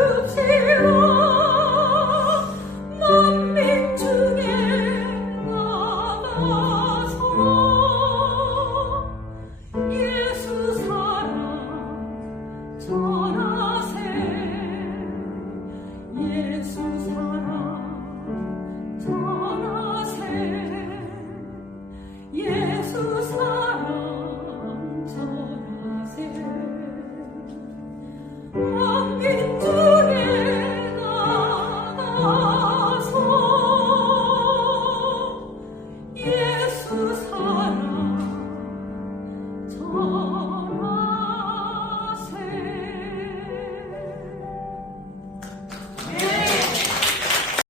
proof